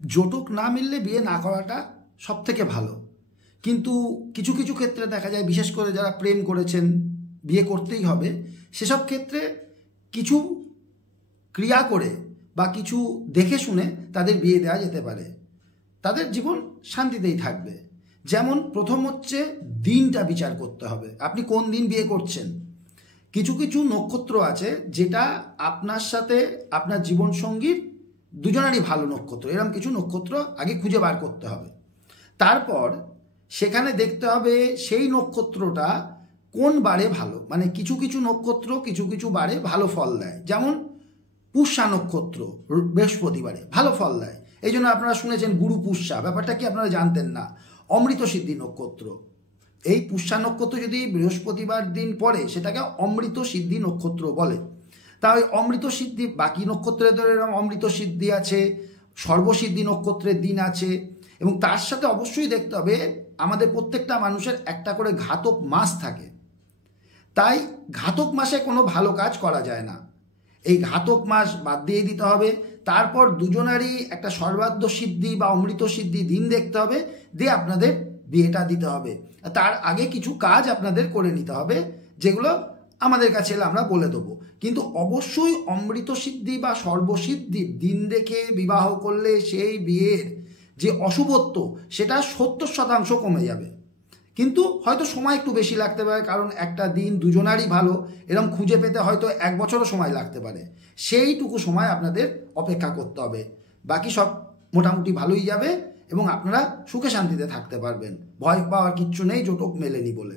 জটক না মিললে বিয়ে না করাটা সব থেকে ভালো। কিন্তু কিছু কিছু ক্ষেত্রে দেখা যায়, বিশেষ করে যারা প্রেম করেছেন, বিয়ে করতেই হবে, সেসব ক্ষেত্রে কিছু ক্রিয়া করে বা কিছু দেখে শুনে তাদের বিয়ে দেওয়া যেতে পারে, তাদের জীবন শান্তিতেই থাকবে। যেমন প্রথম হচ্ছে দিনটা বিচার করতে হবে, আপনি কোন দিন বিয়ে করছেন। কিছু কিছু নক্ষত্র আছে যেটা আপনার সাথে আপনার জীবনসঙ্গীর দুজনারই ভালো নক্ষত্র, এরকম কিছু নক্ষত্র আগে খুঁজে বার করতে হবে। তারপর সেখানে দেখতে হবে সেই নক্ষত্রটা কোন বারে ভালো, মানে কিছু কিছু নক্ষত্র কিছু কিছু বারে ভালো ফল দেয়। যেমন পুষ্যা নক্ষত্র বৃহস্পতিবারে ভালো ফল দেয়, এই জন্য আপনারা শুনেছেন গুরু পুষ্যা, ব্যাপারটা কি আপনারা জানতেন না। অমৃত সিদ্ধি নক্ষত্র, এই পুষ্যা নক্ষত্র যদি বৃহস্পতিবার দিন পড়ে সেটাকে অমৃত সিদ্ধি নক্ষত্র বলে। তা ওই অমৃত সিদ্ধি, বাকি নক্ষত্রের ধরে এরকম অমৃত সিদ্ধি আছে, সর্বসিদ্ধি নক্ষত্রের দিন আছে। এবং তার সাথে অবশ্যই দেখতে হবে আমাদের প্রত্যেকটা মানুষের একটা করে ঘাতক মাস থাকে, তাই ঘাতক মাসে কোনো ভালো কাজ করা যায় না, এই ঘাতক মাস বাদ দিয়ে দিতে হবে। তারপর দুজনারই একটা সর্বার্ধ সিদ্ধি বা অমৃত সিদ্ধি দিন দেখতে হবে, দিয়ে আপনাদের বিয়েটা দিতে হবে। তার আগে কিছু কাজ আপনাদের করে নিতে হবে, যেগুলো আমাদের কাছে এলে আমরা বলে দেবো। কিন্তু অবশ্যই অমৃত সিদ্ধি বা সর্বসিদ্ধি দিন দেখে বিবাহ করলে সেই বিয়ের যে অশুভত্ব সেটা 70% কমে যাবে। কিন্তু হয়তো সময় একটু বেশি লাগতে পারে, কারণ একটা দিন দুজনারই ভালো এরকম খুঁজে পেতে হয়তো 1 বছরও সময় লাগতে পারে, সেইটুকু সময় আপনাদের অপেক্ষা করতে হবে। বাকি সব মোটামুটি ভালোই যাবে এবং আপনারা সুখে শান্তিতে থাকতে পারবেন, ভয় পাওয়ার কিচ্ছু নেই জটক মেলেনি বলে।